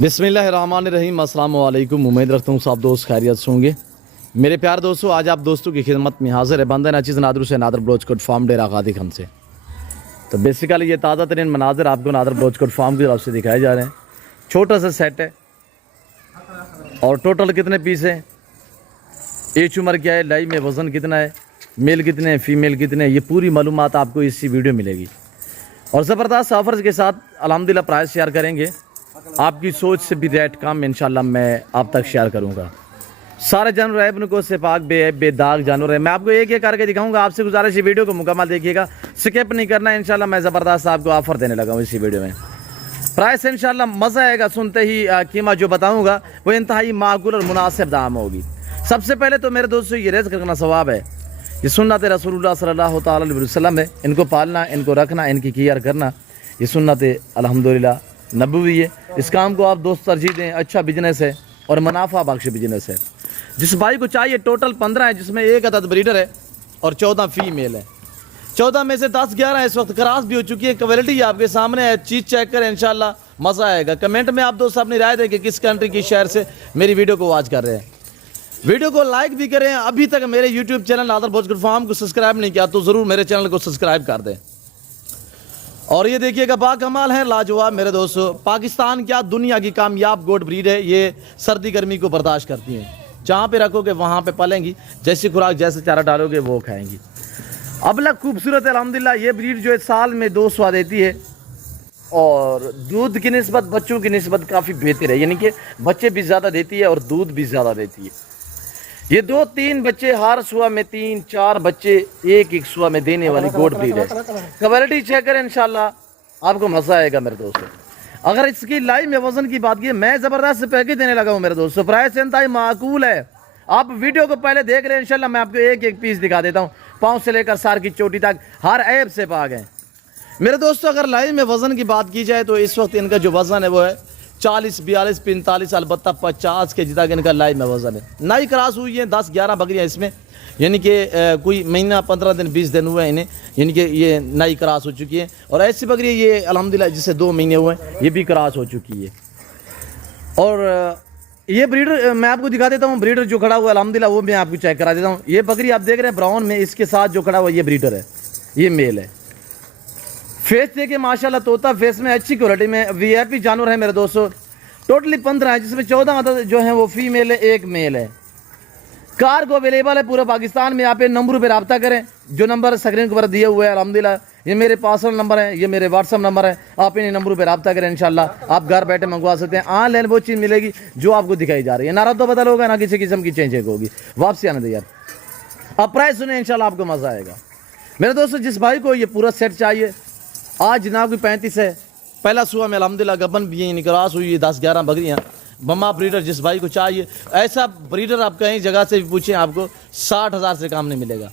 बिस्मिल्लाहिर्रहमानिर्रहीम, अस्सलाम वालेकुम। उम्मीद रखता हूँ सब दोस्त खैरियत से होंगे। मेरे प्यार दोस्तों, आज आप दोस्तों की खिदमत में हाजिर है बंदा नाचिज़ नादर से नादर ब्लोचकोट फार्म डेरा गादी खन से। तो बेसिकली ये ताज़ा तरीन मनाजिर आपको नादर ब्लोचकोट फार्म की तरफ से दिखाए जा रहे हैं। छोटा सा सेट है और टोटल कितने पीस हैं, एज उम्र क्या है, लाई में वज़न कितना है, मेल कितने हैं, फीमेल कितने हैं, ये पूरी मालूमात आपको इसी वीडियो मिलेगी। और ज़बरदस्त ऑफर्स के साथ अल्हम्दुलिल्लाह प्राइस शेयर करेंगे। आपकी सोच से भी रेट कम इंशाल्लाह मैं आप तक शेयर करूंगा। सारे जानवर ऐब को से पाक बेदाग जानवर है। मैं आपको एक एक करके दिखाऊंगा। आपसे गुजारिश है वीडियो को मुकम्मल देखिएगा, स्किप नहीं करना। इंशाल्लाह मैं ज़बरदस्त आपको ऑफर देने लगा हूँ इसी वीडियो में। प्राइस इंशाल्लाह मज़ा आएगा, सुनते ही कीमत जो बताऊँगा वो इंतहाई माकूल और मुनासिब दाम होगी। सबसे पहले तो मेरे दोस्तों ये रेज़ करना सवाब है, ये सुन्नत रसूलुल्लाह सल्लल्लाहु अलैहि वसल्लम है। इनको पालना, इनको रखना, इनकी केयर करना, ये सुन्नत अल्हम्दुलिल्लाह नबवी है। इस काम को आप दोस्त तरजीह दें। अच्छा बिजनेस है और मुनाफा बख्श बिजनेस है। जिस भाई को चाहिए टोटल 15 है, जिसमें एक अदद ब्रीडर है और 14 फीमेल है। 14 में से 10-11 इस वक्त क्रॉस भी हो चुकी है। क्वालिटी आपके सामने है, चीज़ चेक करें, इंशाल्लाह मज़ा आएगा। कमेंट में आप दोस्त अपनी राय दें कि किस कंट्री की शहर से मेरी वीडियो को वॉच कर रहे हैं। वीडियो को लाइक भी करें। अभी तक मेरे यूट्यूब चैनल नादर ब्लोचकोट फार्म को सब्सक्राइब नहीं किया तो ज़रूर मेरे चैनल को सब्सक्राइब कर दें। और ये देखिएगा बाकमाल है, लाजवाब मेरे दोस्तों। पाकिस्तान क्या दुनिया की कामयाब गोट ब्रीड है। ये सर्दी गर्मी को बर्दाश्त करती हैं, जहाँ पे रखोगे वहाँ पे पलेंगी। जैसी खुराक जैसे चारा डालोगे वो खाएंगी। अबलग खूबसूरत है अल्हम्दुलिल्लाह। ये ब्रीड जो है साल में 2 स्वा देती है और दूध की निस्बत बच्चों की निस्बत काफ़ी बेहतर है, यानी कि बच्चे भी ज़्यादा देती है और दूध भी ज़्यादा देती है। ये 2-3 बच्चे हर सुबह में 3-4 बच्चे एक सुबह में देने वाली गोट ब्रीड है। क्वालिटी चेक करें, इंशाल्लाह आपको मज़ा आएगा मेरे दोस्तों। अगर इसकी लाई में वजन की बात की, मैं ज़बरदस्त पैकेज देने लगा हूँ मेरे दोस्तों। प्राइस इंतहाई माकूल है। आप वीडियो को पहले देख रहे हैं, इंशाल्लाह मैं आपको एक एक पीस दिखा देता हूँ। पाँव से लेकर सर की चोटी तक हर ऐब से पाक है मेरे दोस्तों। अगर लाई में वज़न की बात की जाए तो इस वक्त इनका जो वज़न है वो है 40, 42, 45, अलबत्ता 50 के जितना इनका लाइव में वजन है। नई क्रॉस हुई है 10-11 बकरियाँ इसमें, यानी कि कोई महीना 15 दिन 20 दिन हुए हैं इन्हें, यानी कि ये नई क्रॉस हो चुकी है। और ऐसी बकरी ये अल्हम्दुलिल्लाह जिसे 2 महीने हुए हैं ये भी क्रॉस हो चुकी है। और ये ब्रीडर मैं आपको दिखा देता हूँ। ब्रीडर जो खड़ा हुआ है अल्हम्दुलिल्लाह वो मैं आपको चेक करा देता हूँ। ये बकरी आप देख रहे हैं ब्राउन में, इसके साथ जो खड़ा हुआ ये ब्रीडर है, ये मेल है। फेस देखिए माशाल्लाह, तोता फेस में, अच्छी क्वालिटी में, वीआईपी जानवर है मेरे दोस्तों। टोटली 15 है, जिसमें 14 अदद जो है वो फीमेल है, एक मेल है। कार्गो अवेलेबल है पूरे पाकिस्तान में। आप इन नंबरों पर रब्ता करें जो नंबर स्क्रीन के ऊपर दिए हुए हैं। अल्हम्दुलिल्लाह ये मेरे पर्सनल नंबर है, ये मेरे व्हाट्सअप नंबर है। आप इन नंबरों पर रब्ता करें, इंशाल्लाह आप घर बैठे मंगवा सकते हैं। ऑनलाइन वो चीज़ मिलेगी जो आपको दिखाई जा रही है। ना रद्द बदल होगा, ना किसी किस्म की चेंज होगी, वापसी आने दे यार। आप प्राइस सुने, इंशाल्लाह आपको मज़ा आएगा मेरे दोस्तों। जिस भाई को ये पूरा सेट चाहिए, आज जनाब की 35 है, पहला सुबह में अल्हम्दुलिल्लाह गबन भी है, क्रॉस हुई है 10-11 बकरियाँ। बम्मा ब्रीडर जिस भाई को चाहिए, ऐसा ब्रीडर आप कहीं जगह से भी पूछें आपको 60,000 से कम नहीं मिलेगा।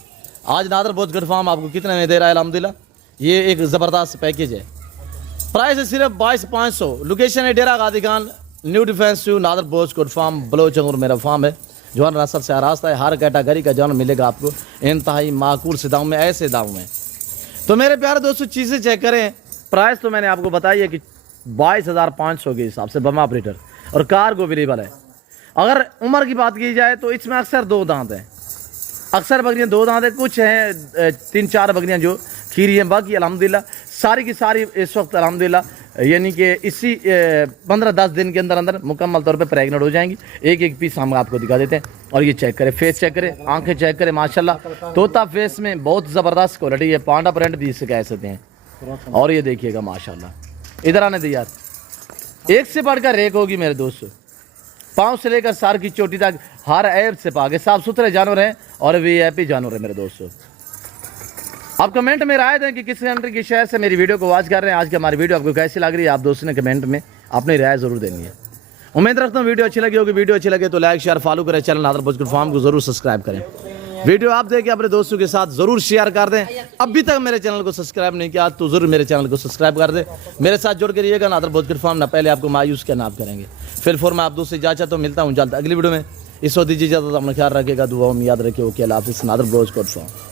आज नादर ब्लोचकोट फार्म आपको कितने में दे रहा है अल्हम्दुलिल्लाह। ये एक ज़बरदस्त पैकेज है। प्राइस है सिर्फ 22,500। लोकेशन है डेरा गादी खान, न्यू डिफेंस टू नादर ब्लोचकोट फार्म, बलोचंगुर मेरा फार्म है। जवान नस्ल से आरास्ता है, हर कैटेगरी का जानवर मिलेगा आपको इंतहाई माकूल से दाम में, ऐसे दाम में। तो मेरे प्यारे दोस्तों चीज़ें चेक करें। प्राइस तो मैंने आपको बताई है कि 22,500 के हिसाब से बमा ऑपरेटर और कार्गो अवेलेबल है। अगर उम्र की बात की जाए तो इसमें अक्सर 2 दांत हैं, अक्सर बकरियां 2 दांत है। कुछ हैं 3-4 बकरियां जो खीरी हैं, बाकी अल्हम्दुलिल्लाह सारी की सारी इस वक्त अल्हम्दुलिल्लाह यानी कि इसी 15-10 दिन के अंदर अंदर मुकम्मल तौर पे प्रेगनेंट हो जाएंगी। एक एक पीस हम आपको दिखा देते हैं। और ये चेक करें, फेस चेक करें, आंखें चेक करें, माशाल्लाह तोता फेस में बहुत ज़बरदस्त क्वालिटी है। पांडा प्रिंट भी इससे कह सकते हैं। और ये देखिएगा माशाल्लाह, इधर आने दे यार, एक से बढ़कर रेक होगी मेरे दोस्तों। पाँव से लेकर सर की चोटी तक हर ऐब से पाके साफ सुथरे जानवर हैं और वीआईपी जानवर है मेरे दोस्तों। आप कमेंट में राय दें कि किस कंट्री की शहर से मेरी वीडियो को वॉच कर रहे हैं। आज की हमारी वीडियो आपको कैसी लग रही है, आप दोस्तों ने कमेंट में अपनी राय जरूर देनी है। उम्मीद रखता हूँ वीडियो अच्छी लगी होगी। वीडियो अच्छी लगे तो लाइक शेयर फॉलो करें, चैनल नादर ब्लोचकोट फार्म को जरूर सब्सक्राइब करें। वीडियो आप देखें, अपने दोस्तों के साथ जरूर शेयर कर दें। अभी तक मेरे चैनल को सब्सक्राइब नहीं किया तो जरूर मेरे चैनल को सब्सक्राइब कर दें। मेरे साथ जुड़ के रहिएगा। नादर ब्लोचकोट फार्म ना पहले आपको मायूस क्या नाप करेंगे। फिर मैं आप दोस्तों से इजाजत तो मिलता हूँ जल्द अगली वीडियो में। इस वक्त दीजिए इजाजत, अपना ख्याल रखेगा, दुआओं में याद रखिए। ओके, अल्लाह हाफिज़। नादर ब्लोचकोट फार्म।